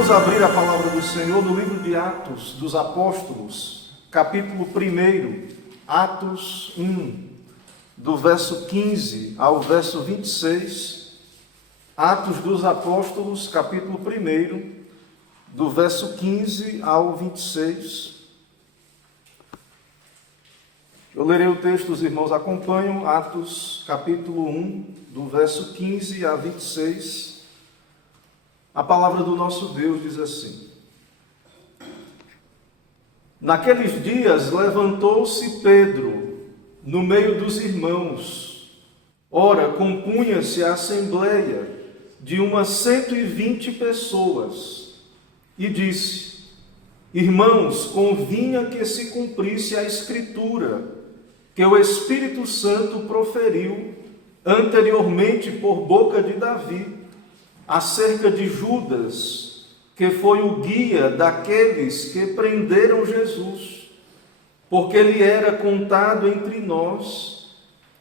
Vamos abrir a palavra do Senhor no livro de Atos dos Apóstolos, capítulo 1, Atos 1, do verso 15 ao verso 26. Atos dos Apóstolos, capítulo 1, do verso 15 ao 26. Eu lerei o texto, os irmãos acompanham. Atos, capítulo 1, do verso 15 a 26. A palavra do nosso Deus diz assim: Naqueles dias levantou-se Pedro no meio dos irmãos. Ora, compunha-se a assembleia de umas 120 pessoas, e disse: Irmãos, convinha que se cumprisse a Escritura, que o Espírito Santo proferiu anteriormente por boca de Davi, acerca de Judas, que foi o guia daqueles que prenderam Jesus, porque ele era contado entre nós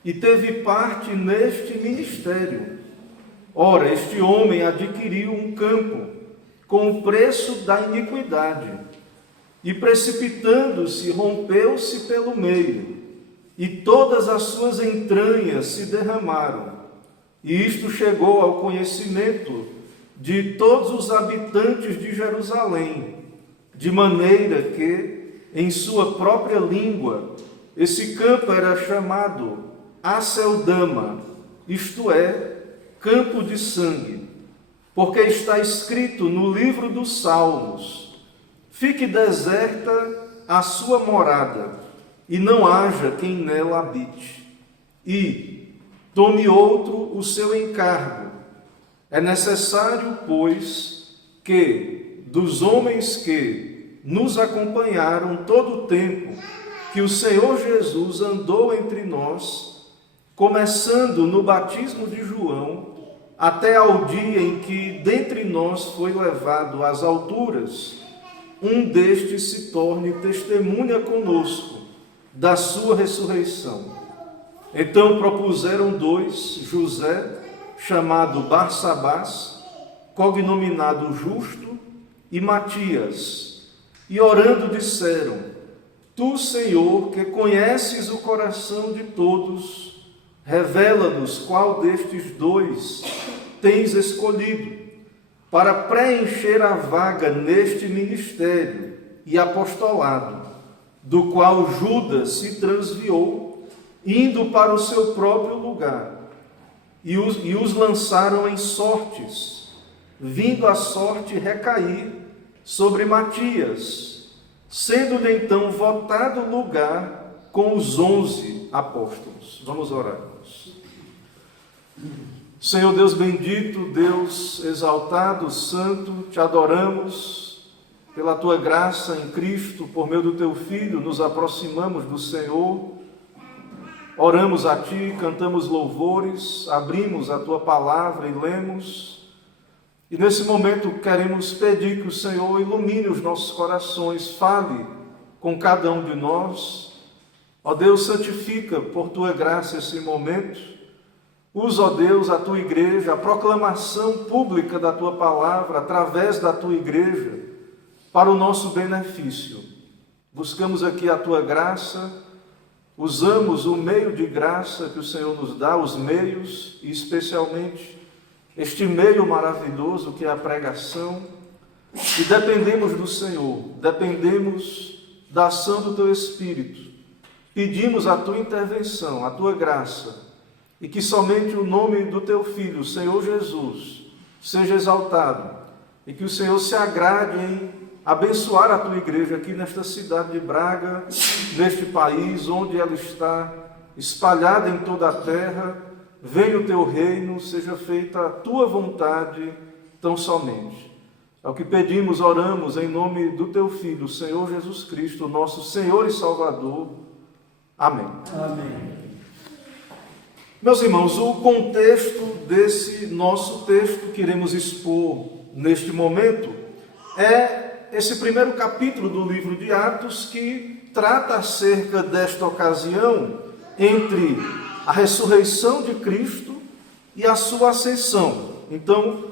e teve parte neste ministério. Ora, este homem adquiriu um campo com o preço da iniquidade, e precipitando-se, rompeu-se pelo meio, e todas as suas entranhas se derramaram. E isto chegou ao conhecimento de todos os habitantes de Jerusalém, de maneira que, em sua própria língua, esse campo era chamado Aceldama, isto é, campo de sangue, porque está escrito no livro dos Salmos: fique deserta a sua morada, e não haja quem nela habite. E tome outro o seu encargo. É necessário, pois, que dos homens que nos acompanharam todo o tempo que o Senhor Jesus andou entre nós, começando no batismo de João, até ao dia em que dentre nós foi levado às alturas, um destes se torne testemunha conosco da sua ressurreição. Então propuseram dois, José, chamado Barsabás, cognominado Justo, e Matias, e orando disseram: Tu, Senhor, que conheces o coração de todos, revela-nos qual destes dois tens escolhido, para preencher a vaga neste ministério e apostolado, do qual Judas se transviou, indo para o seu próprio lugar, e os lançaram em sortes, vindo a sorte recair sobre Matias, sendo-lhe então votado lugar com os 11 apóstolos. Vamos orar. Senhor Deus bendito, Deus exaltado, santo, te adoramos pela tua graça em Cristo, por meio do teu Filho, nos aproximamos do Senhor. Oramos a Ti, cantamos louvores, abrimos a Tua palavra e lemos. E nesse momento queremos pedir que o Senhor ilumine os nossos corações, fale com cada um de nós. Ó Deus, santifica por Tua graça esse momento. Usa, ó Deus, a Tua igreja, a proclamação pública da Tua palavra, através da Tua igreja, para o nosso benefício. Buscamos aqui a Tua graça. Usamos o meio de graça que o Senhor nos dá, os meios, e especialmente este meio maravilhoso que é a pregação, e dependemos do Senhor, dependemos da ação do Teu Espírito, pedimos a Tua intervenção, a Tua graça, e que somente o nome do Teu Filho, o Senhor Jesus, seja exaltado, e que o Senhor se agrade em abençoar a Tua igreja aqui nesta cidade de Braga, neste país onde ela está espalhada em toda a terra. Venha o Teu reino, seja feita a Tua vontade tão somente. É o que pedimos, oramos em nome do Teu Filho, o Senhor Jesus Cristo, nosso Senhor e Salvador. Amém. Amém. Meus irmãos, o contexto desse nosso texto que iremos expor neste momento é esse primeiro capítulo do livro de Atos, que trata acerca desta ocasião entre a ressurreição de Cristo e a sua ascensão. Então,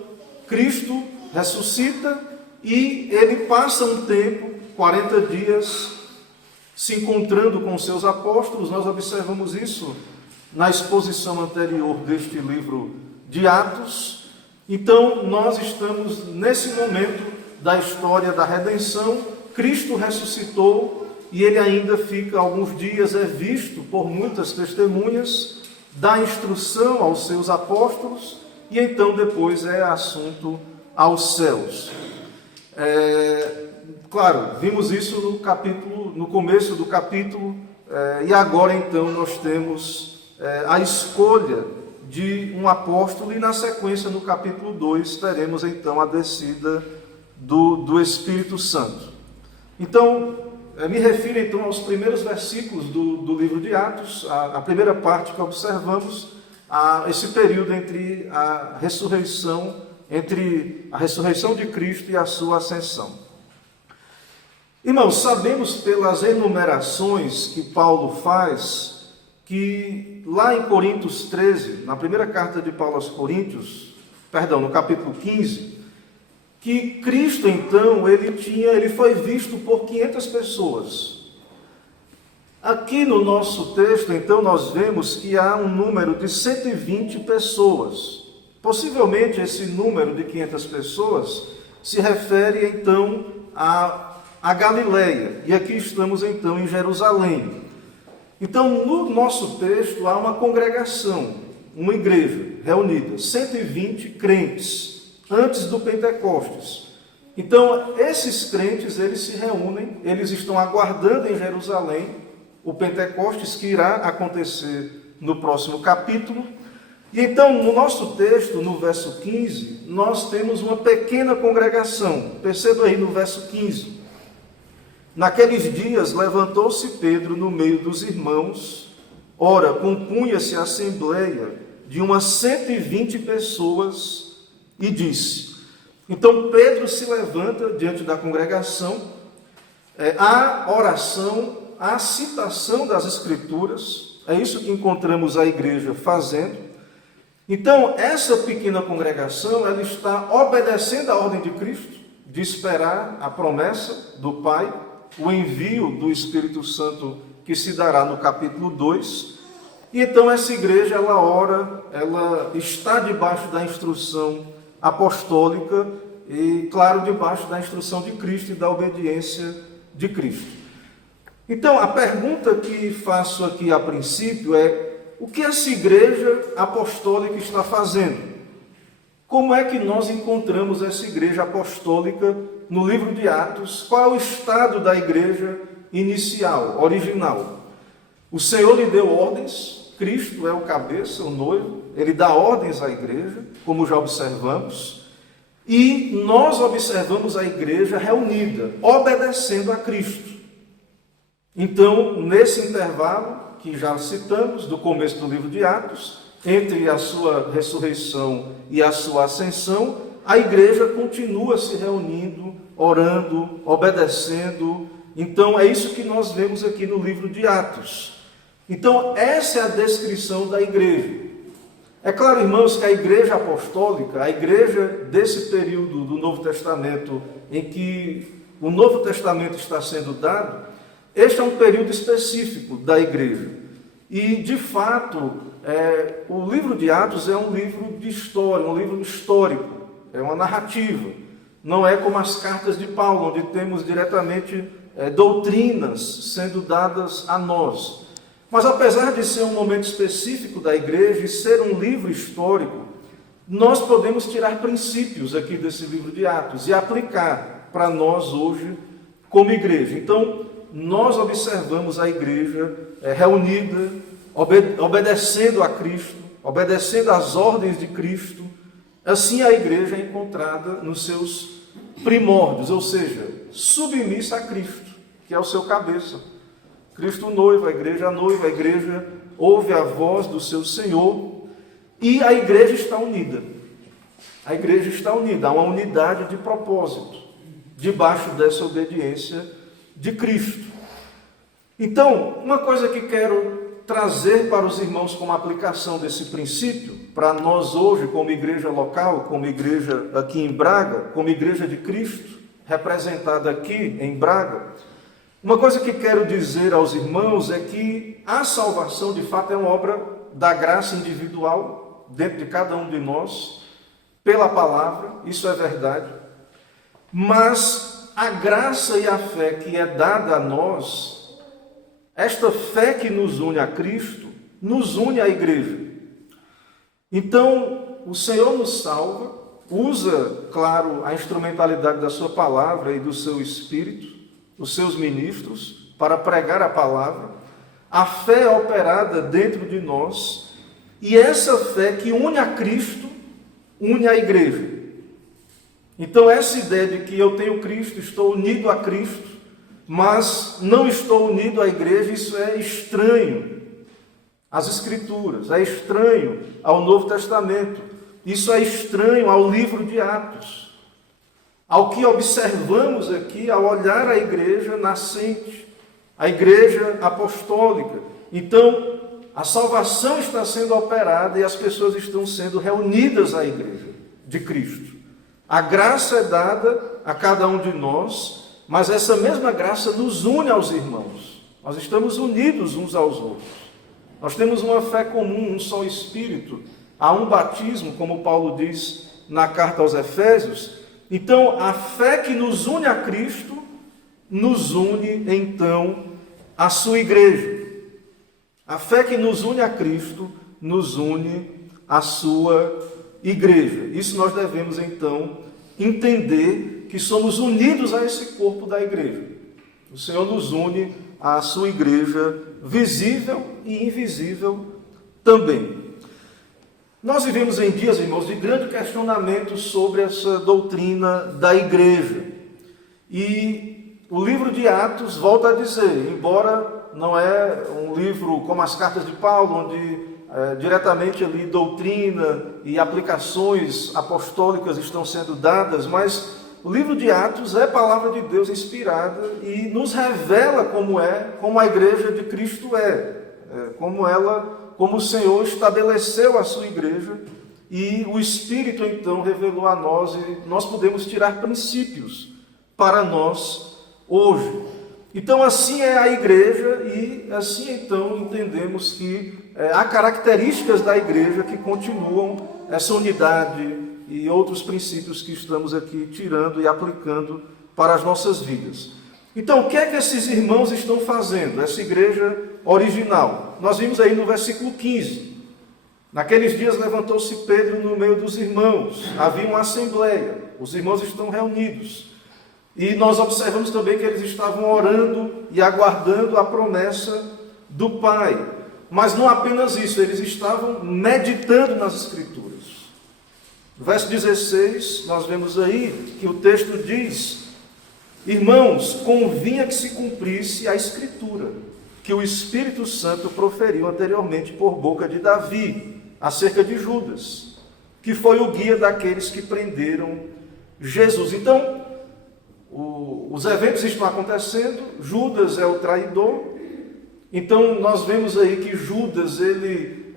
Cristo ressuscita e ele passa um tempo, 40 dias, se encontrando com seus apóstolos. Nós observamos isso na exposição anterior deste livro de Atos. Então, nós estamos nesse momento da história da redenção. Cristo ressuscitou e ele ainda fica alguns dias, é visto por muitas testemunhas, dá instrução aos seus apóstolos e então depois é assunto aos céus. Claro, vimos isso no começo do capítulo, e agora então nós temos a escolha de um apóstolo, e na sequência, no capítulo 2, teremos então a descida do Espírito Santo. Então, me refiro então aos primeiros versículos do livro de Atos, a primeira parte que observamos, esse período entre a ressurreição de Cristo e a sua ascensão. Irmãos, sabemos pelas enumerações que Paulo faz, que lá em Coríntios 13, na primeira carta de Paulo aos Coríntios, no capítulo 15, que Cristo então, ele foi visto por 500 pessoas. Aqui no nosso texto, então, nós vemos que há um número de 120 pessoas. Possivelmente esse número de 500 pessoas se refere então a Galileia, e aqui estamos então em Jerusalém. Então, no nosso texto, há uma congregação, uma igreja reunida, 120 crentes, antes do Pentecostes. Então, esses crentes, eles se reúnem, eles estão aguardando em Jerusalém o Pentecostes, que irá acontecer no próximo capítulo. E então, no nosso texto, no verso 15, nós temos uma pequena congregação. Perceba aí no verso 15. Naqueles dias levantou-se Pedro no meio dos irmãos, ora, compunha-se a assembleia de umas 120 pessoas, e disse. Então Pedro se levanta diante da congregação, a oração, a citação das Escrituras, é isso que encontramos a igreja fazendo. Então essa pequena congregação, ela está obedecendo a ordem de Cristo, de esperar a promessa do Pai, o envio do Espírito Santo que se dará no capítulo 2. E então essa igreja, ela ora, ela está debaixo da instrução apostólica e, claro, debaixo da instrução de Cristo e da obediência de Cristo. Então, a pergunta que faço aqui a princípio é: o que essa igreja apostólica está fazendo? Como é que nós encontramos essa igreja apostólica no livro de Atos? Qual é o estado da igreja inicial, original? O Senhor lhe deu ordens, Cristo é o cabeça, o noivo, ele dá ordens à igreja, como já observamos, e nós observamos a igreja reunida, obedecendo a Cristo. Então, nesse intervalo que já citamos, do começo do livro de Atos, entre a sua ressurreição e a sua ascensão, a igreja continua se reunindo, orando, obedecendo. Então, é isso que nós vemos aqui no livro de Atos. Então, essa é a descrição da igreja. É claro, irmãos, que a igreja apostólica, a igreja desse período do Novo Testamento, em que o Novo Testamento está sendo dado, este é um período específico da igreja. E, de fato, o livro de Atos é um livro de história, um livro histórico, é uma narrativa. Não é como as cartas de Paulo, onde temos diretamente doutrinas sendo dadas a nós. Mas apesar de ser um momento específico da igreja e ser um livro histórico, nós podemos tirar princípios aqui desse livro de Atos e aplicar para nós hoje como igreja. Então, nós observamos a igreja reunida, obedecendo a Cristo, obedecendo às ordens de Cristo. Assim a igreja é encontrada nos seus primórdios, ou seja, submissa a Cristo, que é o seu cabeça. Cristo noivo, a igreja ouve a voz do seu Senhor e a igreja está unida. A igreja está unida, há uma unidade de propósito, debaixo dessa obediência de Cristo. Então, uma coisa que quero trazer para os irmãos como aplicação desse princípio, para nós hoje como igreja local, como igreja aqui em Braga, como igreja de Cristo, representada aqui em Braga. Uma coisa que quero dizer aos irmãos é que a salvação, de fato, é uma obra da graça individual dentro de cada um de nós, pela palavra, isso é verdade. Mas a graça e a fé que é dada a nós, esta fé que nos une a Cristo, nos une à igreja. Então, o Senhor nos salva, usa, claro, a instrumentalidade da sua palavra e do seu Espírito, os seus ministros, para pregar a palavra. A fé é operada dentro de nós, e essa fé que une a Cristo, une a igreja. Então, essa ideia de que eu tenho Cristo, estou unido a Cristo, mas não estou unido à igreja, isso é estranho às Escrituras, é estranho ao Novo Testamento, isso é estranho ao livro de Atos, ao que observamos aqui ao olhar a igreja nascente, a igreja apostólica. Então, a salvação está sendo operada e as pessoas estão sendo reunidas à igreja de Cristo. A graça é dada a cada um de nós, mas essa mesma graça nos une aos irmãos. Nós estamos unidos uns aos outros. Nós temos uma fé comum, um só Espírito. Há um batismo, como Paulo diz na carta aos Efésios. Então, a fé que nos une a Cristo, nos une, então, à sua igreja. A fé que nos une a Cristo, nos une à sua igreja. Isso nós devemos, então, entender que somos unidos a esse corpo da igreja. O Senhor nos une à sua igreja visível e invisível também. Nós vivemos em dias, irmãos, de grande questionamento sobre essa doutrina da igreja. E o livro de Atos volta a dizer, embora não é um livro como as cartas de Paulo, onde diretamente ali doutrina e aplicações apostólicas estão sendo dadas, mas o livro de Atos é palavra de Deus inspirada e nos revela como a igreja de Cristo como o Senhor estabeleceu a sua igreja, e o Espírito então revelou a nós, e nós podemos tirar princípios para nós hoje. Então assim é a igreja, e assim então entendemos que há características da igreja que continuam essa unidade e outros princípios que estamos aqui tirando e aplicando para as nossas vidas. Então, o que é que esses irmãos estão fazendo, essa igreja original? Nós vimos aí no versículo 15. Naqueles dias levantou-se Pedro no meio dos irmãos, havia uma assembleia, os irmãos estão reunidos. E nós observamos também que eles estavam orando e aguardando a promessa do Pai. Mas não apenas isso, eles estavam meditando nas Escrituras. No verso 16, nós vemos aí que o texto diz: irmãos, convinha que se cumprisse a Escritura, que o Espírito Santo proferiu anteriormente por boca de Davi, acerca de Judas, que foi o guia daqueles que prenderam Jesus. Então, os eventos estão acontecendo, Judas é o traidor. Então, nós vemos aí que Judas, ele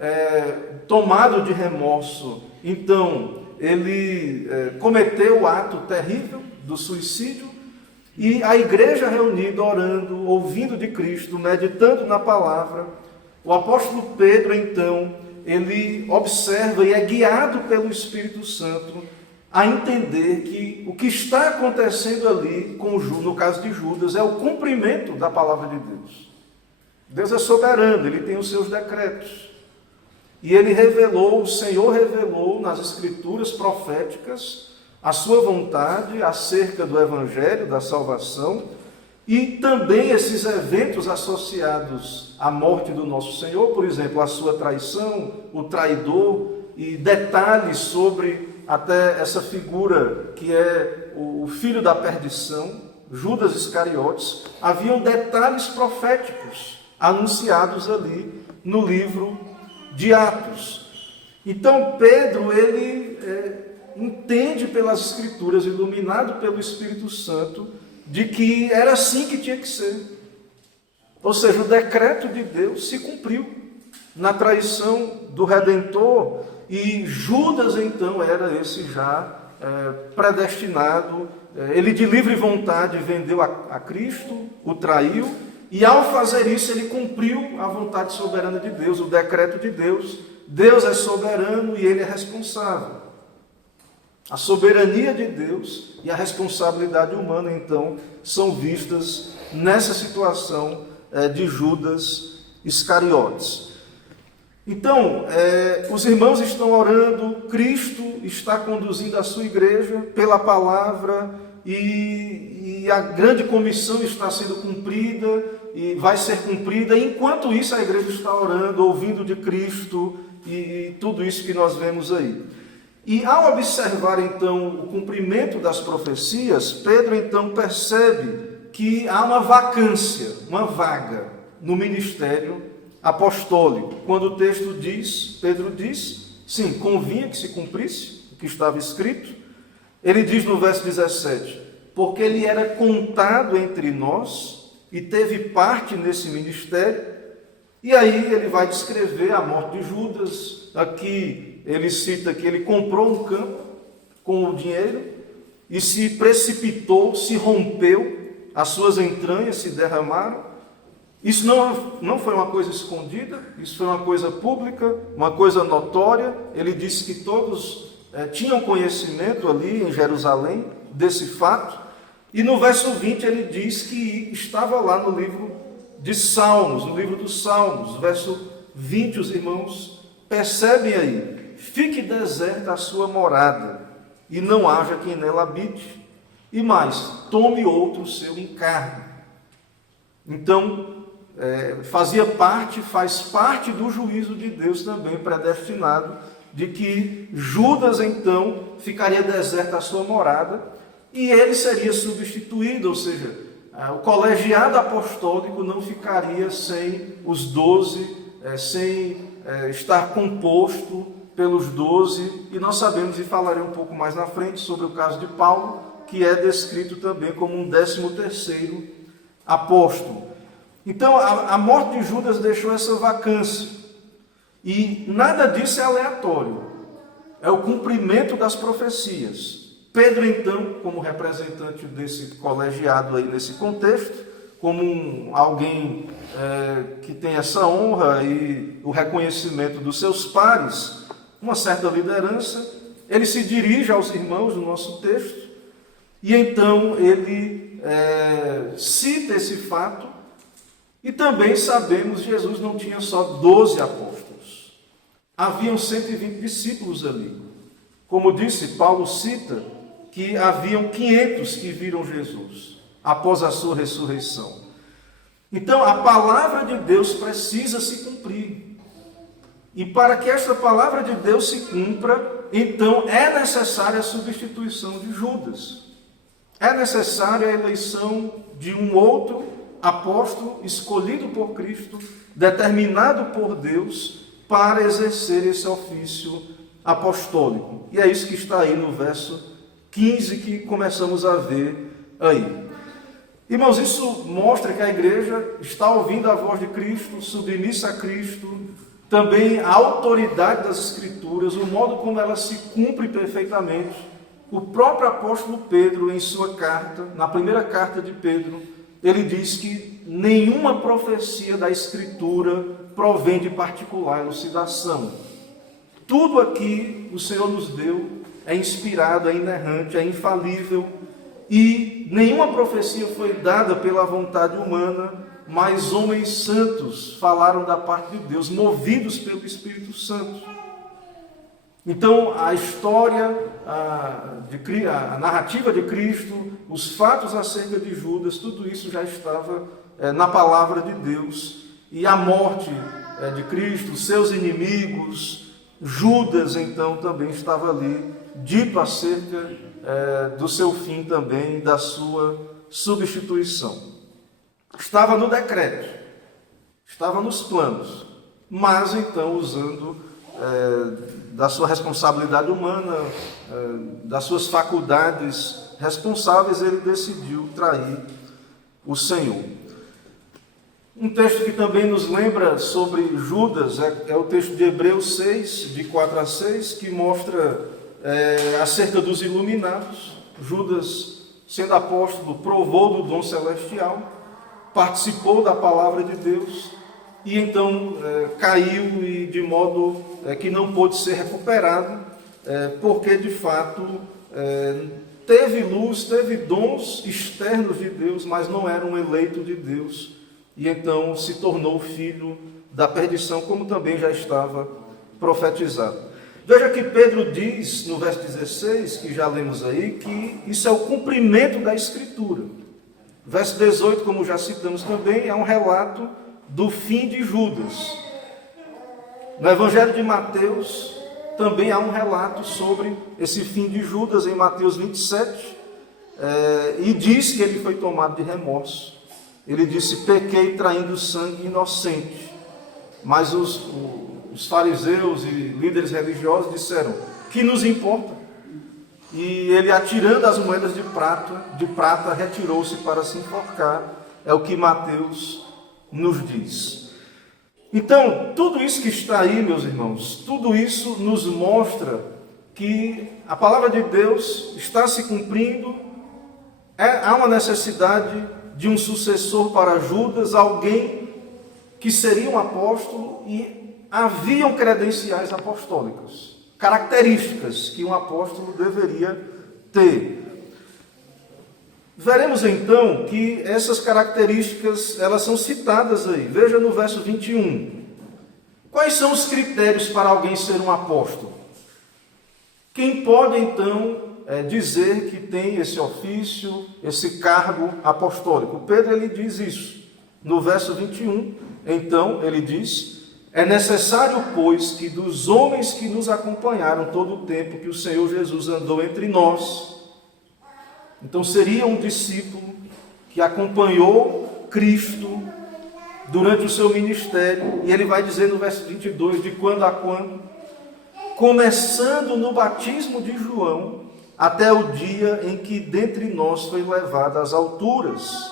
tomado de remorso, então, ele cometeu o ato terrível do suicídio, e a igreja reunida, orando, ouvindo de Cristo, meditando na palavra, o apóstolo Pedro, então, ele observa e é guiado pelo Espírito Santo a entender que o que está acontecendo ali, no caso de Judas, é o cumprimento da palavra de Deus. Deus é soberano, ele tem os seus decretos. E ele revelou, o Senhor revelou nas Escrituras proféticas a sua vontade acerca do Evangelho, da salvação, e também esses eventos associados à morte do nosso Senhor, por exemplo, a sua traição, o traidor, e detalhes sobre até essa figura que é o filho da perdição, Judas Iscariotes. Haviam detalhes proféticos anunciados ali no livro de Atos. Então Pedro, ele entende pelas Escrituras, iluminado pelo Espírito Santo, de que era assim que tinha que ser. Ou seja, o decreto de Deus se cumpriu na traição do Redentor, e Judas então era esse já predestinado, ele de livre vontade vendeu a Cristo, o traiu, e ao fazer isso ele cumpriu a vontade soberana de Deus, o decreto de Deus. Deus é soberano e ele é responsável. A soberania de Deus e a responsabilidade humana, então, são vistas nessa situação de Judas Iscariotes. Então, os irmãos estão orando, Cristo está conduzindo a sua igreja pela palavra e a grande comissão está sendo cumprida e vai ser cumprida. Enquanto isso, a igreja está orando, ouvindo de Cristo e tudo isso que nós vemos aí. E ao observar então o cumprimento das profecias, Pedro então percebe que há uma vacância, uma vaga no ministério apostólico. Quando o texto diz, Pedro diz, sim, convinha que se cumprisse o que estava escrito. Ele diz no verso 17, porque ele era contado entre nós e teve parte nesse ministério. E aí ele vai descrever a morte de Judas. Aqui ele cita que ele comprou um campo com o dinheiro e se precipitou, se rompeu, as suas entranhas se derramaram. Isso não foi uma coisa escondida, isso foi uma coisa pública, uma coisa notória. Ele disse que todos tinham conhecimento ali em Jerusalém desse fato. E no verso 20 ele diz que estava lá no livro de Salmos, no livro dos Salmos, verso 20, os irmãos percebem aí: fique deserta a sua morada, e não haja quem nela habite, e mais, tome outro seu encargo. Então, faz parte do juízo de Deus também, predestinado, de que Judas então ficaria deserta a sua morada, e ele seria substituído, ou seja, o colegiado apostólico não ficaria sem os 12, sem estar composto pelos 12, e nós sabemos, e falarei um pouco mais na frente, sobre o caso de Paulo, que é descrito também como um 13º apóstolo. Então, a morte de Judas deixou essa vacância, e nada disso é aleatório, é o cumprimento das profecias. Pedro, então, como representante desse colegiado aí nesse contexto, como alguém que tem essa honra e o reconhecimento dos seus pares, uma certa liderança, ele se dirige aos irmãos do nosso texto, e então ele cita esse fato, e também sabemos que Jesus não tinha só 12 apóstolos, haviam 120 discípulos ali. Como disse, Paulo cita que haviam 500 que viram Jesus após a sua ressurreição. Então, a palavra de Deus precisa se cumprir. E para que esta palavra de Deus se cumpra, então é necessária a substituição de Judas. É necessária a eleição de um outro apóstolo escolhido por Cristo, determinado por Deus, para exercer esse ofício apostólico. E é isso que está aí no verso 15 que começamos a ver aí. Irmãos, isso mostra que a igreja está ouvindo a voz de Cristo, submissa a Cristo, também a autoridade das Escrituras, o modo como ela se cumpre perfeitamente. O próprio apóstolo Pedro, em sua carta, na primeira carta de Pedro, ele diz que nenhuma profecia da Escritura provém de particular elucidação. Tudo aqui o Senhor nos deu é inspirado, é inerrante, é infalível, e nenhuma profecia foi dada pela vontade humana, mas homens santos falaram da parte de Deus, movidos pelo Espírito Santo. Então, a história, a narrativa de Cristo, os fatos acerca de Judas, tudo isso já estava na palavra de Deus. E a morte de Cristo, seus inimigos, Judas, então, também estava ali, dito acerca do seu fim também, da sua substituição. Estava no decreto, estava nos planos, mas então usando da sua responsabilidade humana, das suas faculdades responsáveis, ele decidiu trair o Senhor. Um texto que também nos lembra sobre Judas é o texto de Hebreus 6, de 4 a 6, que mostra acerca dos iluminados. Judas, sendo apóstolo, provou do dom celestial, participou da palavra de Deus e então caiu e de modo que não pôde ser recuperado, porque de fato teve luz, teve dons externos de Deus, mas não era um eleito de Deus, e então se tornou filho da perdição, como também já estava profetizado. Veja que Pedro diz no verso 16, que já lemos aí, que isso é o cumprimento da Escritura. Verso 18, como já citamos também, é um relato do fim de Judas. No Evangelho de Mateus também há um relato sobre esse fim de Judas, em Mateus 27, e diz que ele foi tomado de remorso. Ele disse: pequei traindo sangue inocente. Mas os fariseus e líderes religiosos disseram: que nos importa? E ele, atirando as moedas de prata, retirou-se para se enforcar. É o que Mateus nos diz. Então, tudo isso que está aí, meus irmãos, tudo isso nos mostra que a palavra de Deus está se cumprindo. Há uma necessidade de um sucessor para Judas, alguém que seria um apóstolo, e haviam credenciais apostólicas, características que um apóstolo deveria ter. Veremos então que essas características, elas são citadas aí. Veja no verso 21. Quais são os critérios para alguém ser um apóstolo? Quem pode então dizer que tem esse ofício, esse cargo apostólico? Pedro, ele diz isso. No verso 21, então, ele diz: é necessário, pois, que dos homens que nos acompanharam todo o tempo que o Senhor Jesus andou entre nós. Então seria um discípulo que acompanhou Cristo durante o seu ministério, e ele vai dizer no verso 22, de quando a quando, começando no batismo de João, até o dia em que dentre nós foi levado às alturas.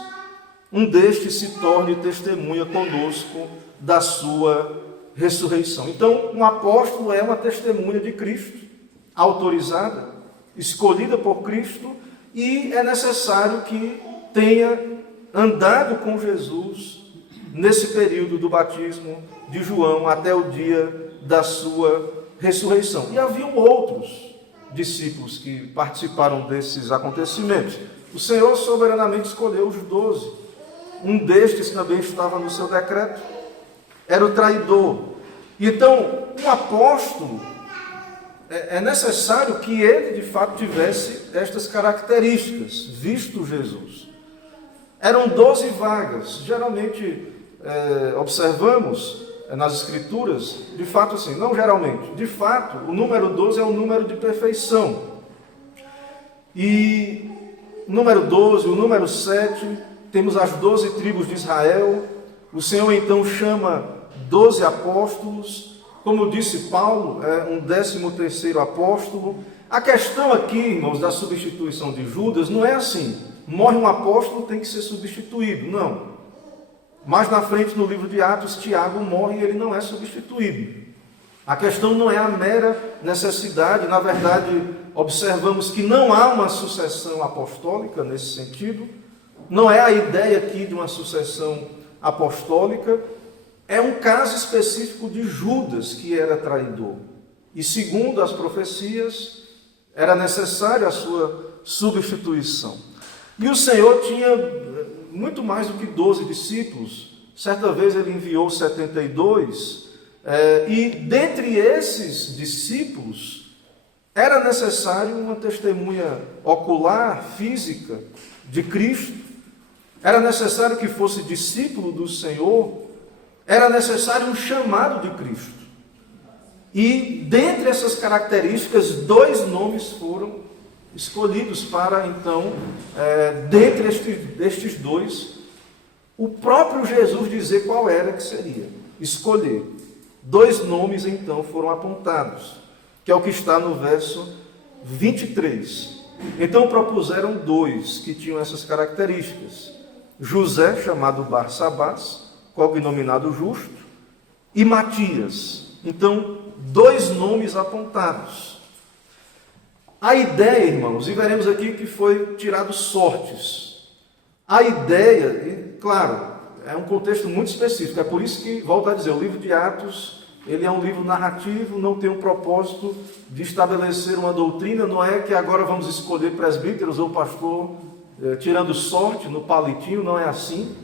Um destes se torne testemunha conosco da sua ressurreição. Então, um apóstolo é uma testemunha de Cristo, autorizada, escolhida por Cristo, e é necessário que tenha andado com Jesus nesse período do batismo de João até o dia da sua ressurreição. E haviam outros discípulos que participaram desses acontecimentos. O Senhor soberanamente escolheu os 12. Um destes também estava no seu decreto, era o traidor. Então, um apóstolo, é necessário que ele de fato tivesse estas características, visto Jesus. Eram 12 vagas. Geralmente observamos nas Escrituras, de fato assim, não geralmente, de fato, o número 12 é o número de perfeição. E o número 12, o número 7, temos as 12 tribos de Israel. O Senhor então chama 12 apóstolos. Como disse Paulo, é um 13º apóstolo. A questão aqui, irmãos, da substituição de Judas, não é assim: morre um apóstolo, tem que ser substituído. Não. Mais na frente, no livro de Atos, Tiago morre e ele não é substituído. A questão não é a mera necessidade. Na verdade, observamos que não há uma sucessão apostólica nesse sentido. Não é a ideia aqui de uma sucessão apostólica. É um caso específico de Judas, que era traidor. E segundo as profecias, era necessária a sua substituição. E o Senhor tinha muito mais do que 12 discípulos. Certa vez ele enviou 72, e dentre esses discípulos, era necessário uma testemunha ocular, física, de Cristo. Era necessário que fosse discípulo do Senhor. Era necessário um chamado de Cristo. E dentre essas características, 2 nomes foram escolhidos para, então, dentre estes 2, o próprio Jesus dizer qual era que seria, escolher. 2 nomes, então, foram apontados, que é o que está no verso 23. Então propuseram 2 que tinham essas características: José, chamado Barsabás, cognominado Justo, e Matias. Então, 2 nomes apontados. A ideia, irmãos, e veremos aqui que foi tirado sortes. A ideia, e, claro, é um contexto muito específico, é por isso que, volto a dizer, o livro de Atos, ele é um livro narrativo, não tem um propósito de estabelecer uma doutrina, não é que agora vamos escolher presbíteros ou pastor tirando sorte no palitinho, não é assim.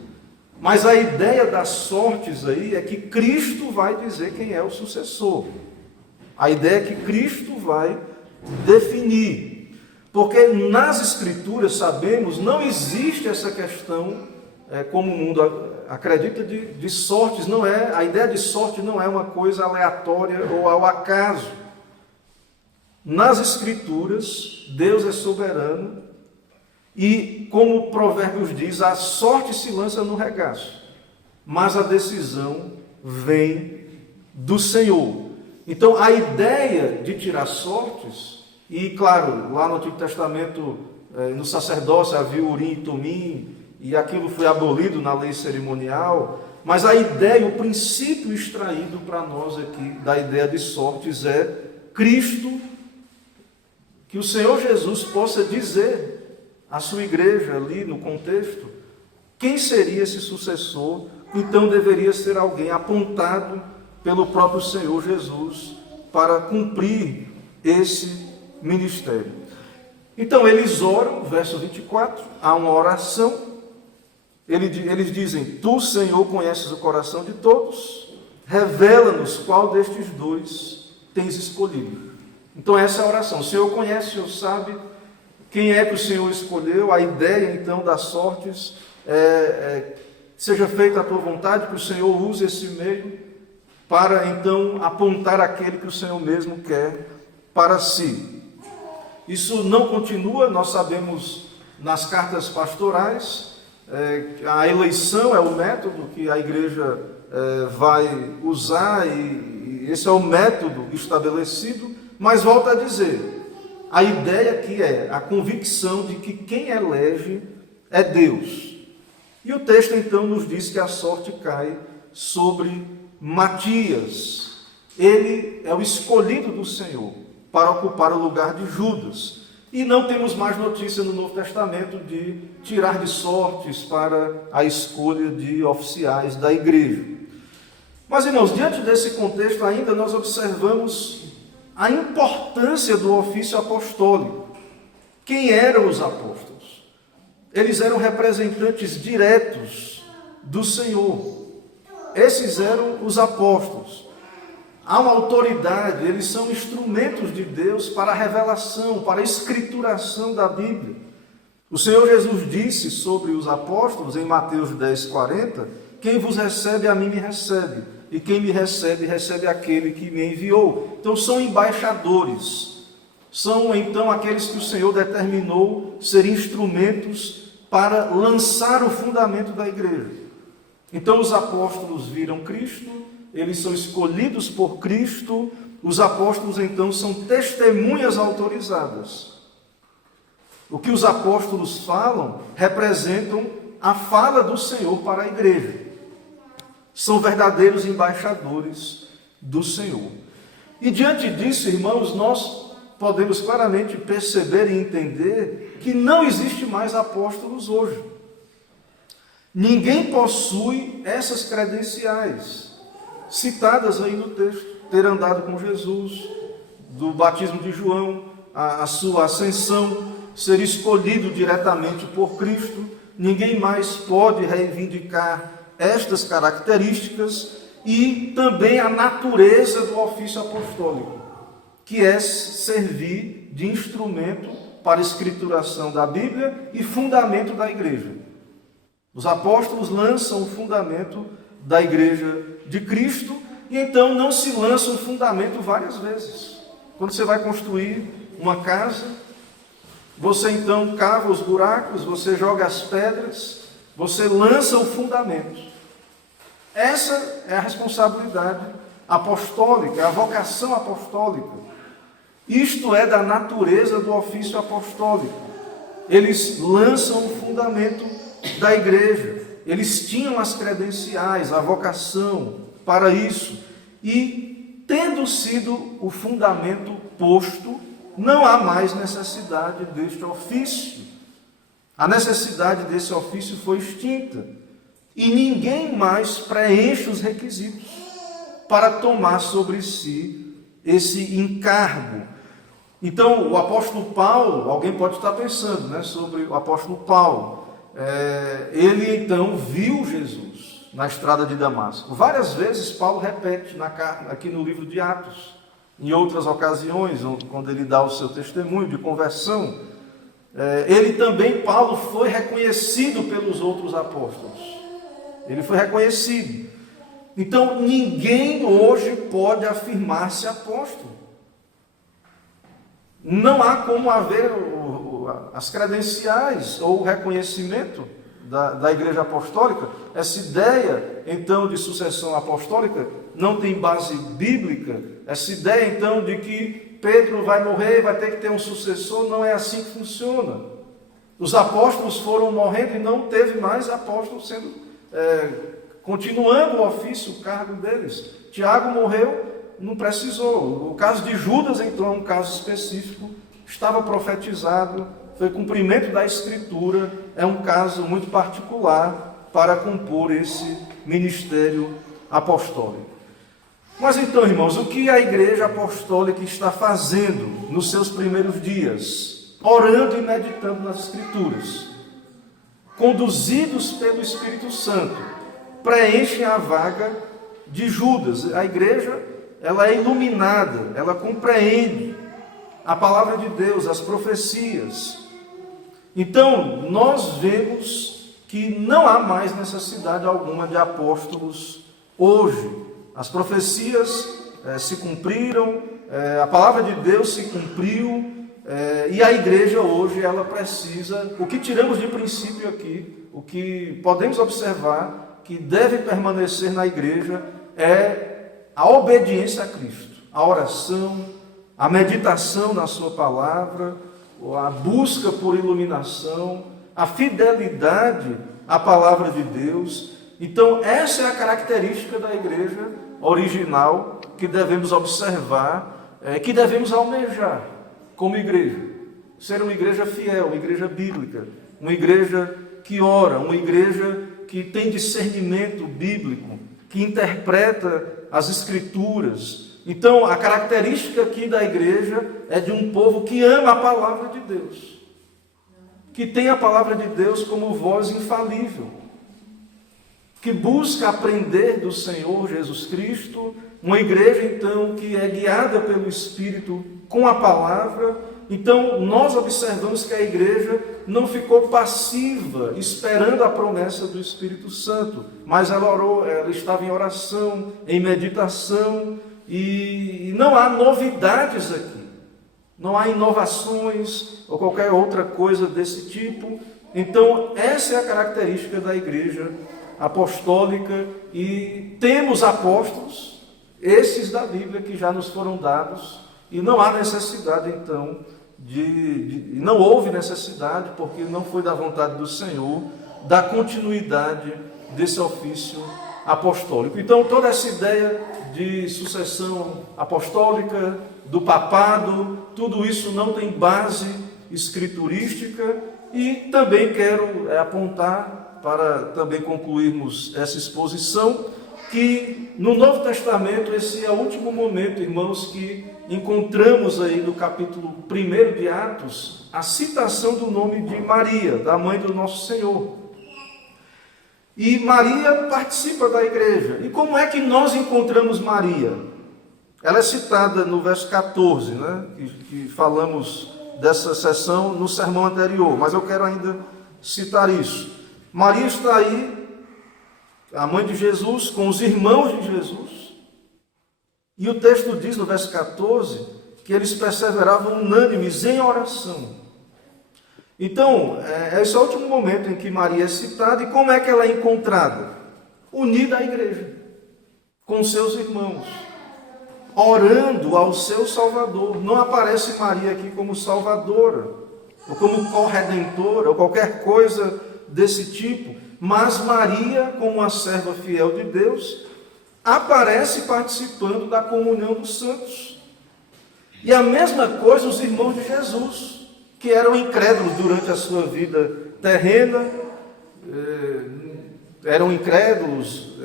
Mas a ideia das sortes aí é que Cristo vai dizer quem é o sucessor. A ideia é que Cristo vai definir. Porque nas Escrituras, sabemos, não existe essa questão, como o mundo acredita, de sortes. Não é, a ideia de sorte não é uma coisa aleatória ou ao acaso. Nas Escrituras, Deus é soberano e, como o Provérbios diz, a sorte se lança no regaço, mas a decisão vem do Senhor. Então, a ideia de tirar sortes, e claro, lá no Antigo Testamento, no sacerdócio havia Urim e Tumim, e aquilo foi abolido na lei cerimonial, mas a ideia, o princípio extraído para nós aqui da ideia de sortes é Cristo, que o Senhor Jesus possa dizer à sua igreja ali no contexto, quem seria esse sucessor. Então deveria ser alguém apontado pelo próprio Senhor Jesus para cumprir esse ministério. Então eles oram, verso 24, há uma oração, eles dizem: Tu, Senhor, conheces o coração de todos, revela-nos qual destes dois tens escolhido. Então essa é a oração. O Senhor conhece, o Senhor sabe quem é que o Senhor escolheu. A ideia então das sortes seja feita a tua vontade, que o Senhor use esse meio para então apontar aquele que o Senhor mesmo quer para si. Isso não continua, nós sabemos nas cartas pastorais, a eleição é o método que a igreja vai usar e esse é o método estabelecido, mas volto a dizer, a ideia aqui é a convicção de que quem elege é Deus. E o texto então nos diz que a sorte cai sobre Matias. Ele é o escolhido do Senhor para ocupar o lugar de Judas. E não temos mais notícia no Novo Testamento de tirar de sortes para a escolha de oficiais da igreja. Mas, irmãos, diante desse contexto ainda nós observamos a importância do ofício apostólico. Quem eram os apóstolos? Eles eram representantes diretos do Senhor. Esses eram os apóstolos. Há uma autoridade, eles são instrumentos de Deus para a revelação, para a escrituração da Bíblia. O Senhor Jesus disse sobre os apóstolos em Mateus 10:40, quem vos recebe, a mim me recebe, e quem me recebe, recebe aquele que me enviou. Então são embaixadores, são então aqueles que o Senhor determinou ser instrumentos para lançar o fundamento da igreja. Então os apóstolos viram Cristo, eles são escolhidos por Cristo, os apóstolos então são testemunhas autorizadas. O que os apóstolos falam representam a fala do Senhor para a igreja. São verdadeiros embaixadores do Senhor. E diante disso, irmãos, nós podemos claramente perceber e entender que não existe mais apóstolos hoje. Ninguém possui essas credenciais citadas aí no texto, ter andado com Jesus, do batismo de João, a sua ascensão, ser escolhido diretamente por Cristo. Ninguém mais pode reivindicar estas características e também a natureza do ofício apostólico, que é servir de instrumento para a escrituração da Bíblia e fundamento da igreja. Os apóstolos lançam o fundamento da igreja de Cristo e então não se lança um fundamento várias vezes. Quando você vai construir uma casa, você então cava os buracos, você joga as pedras, você lança o fundamento. Essa é a responsabilidade apostólica, é a vocação apostólica. Isto é da natureza do ofício apostólico. Eles lançam o fundamento da igreja. Eles tinham as credenciais, a vocação para isso. E, tendo sido o fundamento posto, não há mais necessidade deste ofício. A necessidade desse ofício foi extinta. E ninguém mais preenche os requisitos para tomar sobre si esse encargo. Então, o apóstolo Paulo, alguém pode estar pensando, né, sobre o apóstolo Paulo. Ele então viu Jesus na estrada de Damasco. Várias vezes Paulo repete aqui no livro de Atos, em outras ocasiões, quando ele dá o seu testemunho de conversão. Ele também, Paulo, foi reconhecido pelos outros apóstolos. Ele foi reconhecido. Então, ninguém hoje pode afirmar-se apóstolo. Não há como haver as credenciais ou o reconhecimento da Igreja Apostólica. Essa ideia, então, de sucessão apostólica não tem base bíblica. Essa ideia, então, de que Pedro vai morrer, vai ter que ter um sucessor, não é assim que funciona. Os apóstolos foram morrendo e não teve mais apóstolos continuando o ofício, o cargo deles. Tiago morreu, não precisou. O caso de Judas, então, é um caso específico, estava profetizado, foi cumprimento da Escritura, é um caso muito particular para compor esse ministério apostólico. Mas então, irmãos, o que a Igreja Apostólica está fazendo nos seus primeiros dias? Orando e meditando nas Escrituras, conduzidos pelo Espírito Santo, preenchem a vaga de Judas. A igreja, ela é iluminada, ela compreende a palavra de Deus, as profecias. Então, nós vemos que não há mais necessidade alguma de apóstolos hoje. As profecias se cumpriram, a palavra de Deus se cumpriu, e a igreja hoje, ela precisa, o que tiramos de princípio aqui, o que podemos observar, que deve permanecer na igreja, é a obediência a Cristo, a oração, a meditação na sua palavra, a busca por iluminação, a fidelidade à palavra de Deus. Então, essa é a característica da igreja original que devemos observar, que devemos almejar como igreja. Ser uma igreja fiel, uma igreja bíblica, uma igreja que ora, uma igreja que tem discernimento bíblico, que interpreta as Escrituras. Então, a característica aqui da igreja é de um povo que ama a palavra de Deus, que tem a palavra de Deus como voz infalível, que busca aprender do Senhor Jesus Cristo, uma igreja, então, que é guiada pelo Espírito com a palavra. Então, nós observamos que a igreja não ficou passiva, esperando a promessa do Espírito Santo, mas ela orou, ela estava em oração, em meditação, e não há novidades aqui, não há inovações ou qualquer outra coisa desse tipo. Então, essa é a característica da igreja apostólica, e temos apóstolos, esses da Bíblia que já nos foram dados, e não há necessidade, então, não houve necessidade, porque não foi da vontade do Senhor, da continuidade desse ofício apostólico. Então, toda essa ideia de sucessão apostólica, do papado, tudo isso não tem base escriturística. E também quero apontar, para também concluirmos essa exposição, que no Novo Testamento esse é o último momento, irmãos, que encontramos aí no capítulo 1 de Atos a citação do nome de Maria, da mãe do nosso Senhor. E Maria participa da igreja. E como é que nós encontramos Maria? Ela é citada no verso 14, né? que falamos dessa sessão no sermão anterior, mas eu quero ainda citar isso. Maria está aí, a mãe de Jesus, com os irmãos de Jesus, e o texto diz no verso 14, que eles perseveravam unânimes em oração. Então, esse é o último momento em que Maria é citada. E como é que ela é encontrada? Unida à igreja, com seus irmãos, orando ao seu Salvador. Não aparece Maria aqui como salvadora, ou como corredentora, ou qualquer coisa desse tipo, mas Maria, como uma serva fiel de Deus, aparece participando da comunhão dos santos. E a mesma coisa os irmãos de Jesus, que eram incrédulos durante a sua vida terrena, eram incrédulos,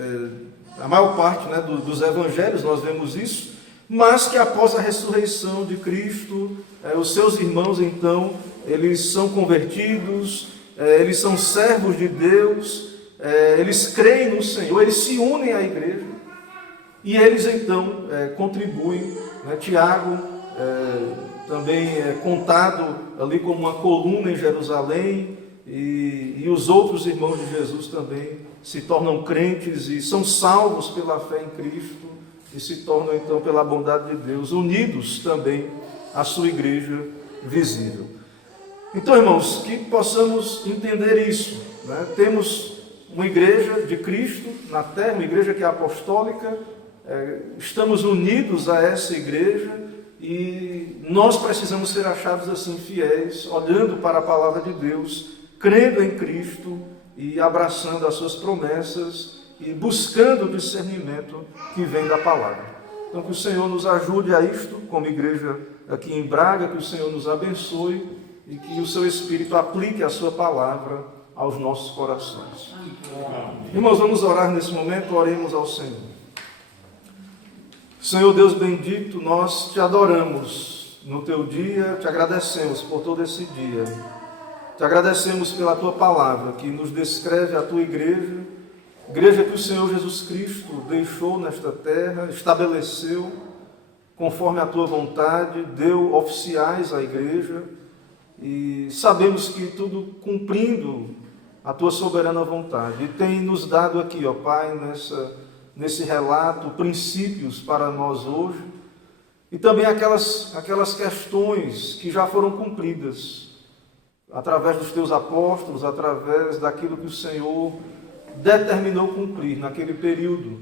a maior parte, né, dos evangelhos nós vemos isso, mas que após a ressurreição de Cristo, os seus irmãos então, eles são convertidos, eles são servos de Deus, eles creem no Senhor, eles se unem à igreja, e eles então contribuem, né? Tiago também é contado ali como uma coluna em Jerusalém, e os outros irmãos de Jesus também se tornam crentes e são salvos pela fé em Cristo, e se tornam então, pela bondade de Deus, unidos também à sua igreja visível. Então, irmãos, que possamos entender isso, né? Temos uma igreja de Cristo na terra, uma igreja que é apostólica, estamos unidos a essa igreja e nós precisamos ser achados assim fiéis, olhando para a palavra de Deus, crendo em Cristo e abraçando as suas promessas e buscando o discernimento que vem da palavra. Então, que o Senhor nos ajude a isto, como igreja aqui em Braga, que o Senhor nos abençoe e que o seu Espírito aplique a sua palavra aos nossos corações. Irmãos, vamos orar nesse momento, oremos ao Senhor. Senhor Deus bendito, nós te adoramos no teu dia, te agradecemos por todo esse dia. Te agradecemos pela tua palavra que nos descreve a tua igreja, igreja que o Senhor Jesus Cristo deixou nesta terra, estabeleceu conforme a tua vontade, deu oficiais à igreja, e sabemos que tudo cumprindo a tua soberana vontade. E tem nos dado aqui, ó Pai, nesse relato, princípios para nós hoje, e também aquelas questões que já foram cumpridas, através dos teus apóstolos, através daquilo que o Senhor determinou cumprir naquele período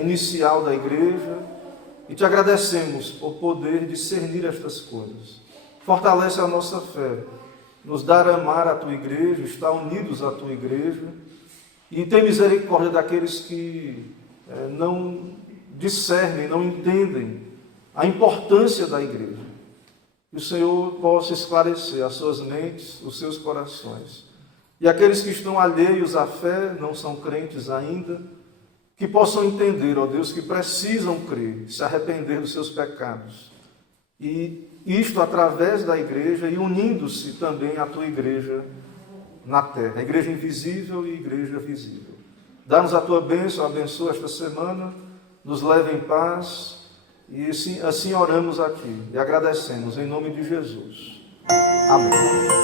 inicial da igreja, e te agradecemos por poder discernir estas coisas. Fortalece a nossa fé, nos dar a amar a tua igreja, estar unidos à tua igreja, e tem misericórdia daqueles que não discernem, não entendem a importância da igreja. Que o Senhor possa esclarecer as suas mentes, os seus corações. E aqueles que estão alheios à fé, não são crentes ainda, que possam entender, ó Deus, que precisam crer, se arrepender dos seus pecados. E isto através da igreja e unindo-se também à tua igreja na terra, a igreja invisível e a igreja visível. Dá-nos a tua bênção, abençoa esta semana, nos leve em paz, e assim oramos aqui e agradecemos em nome de Jesus. Amém.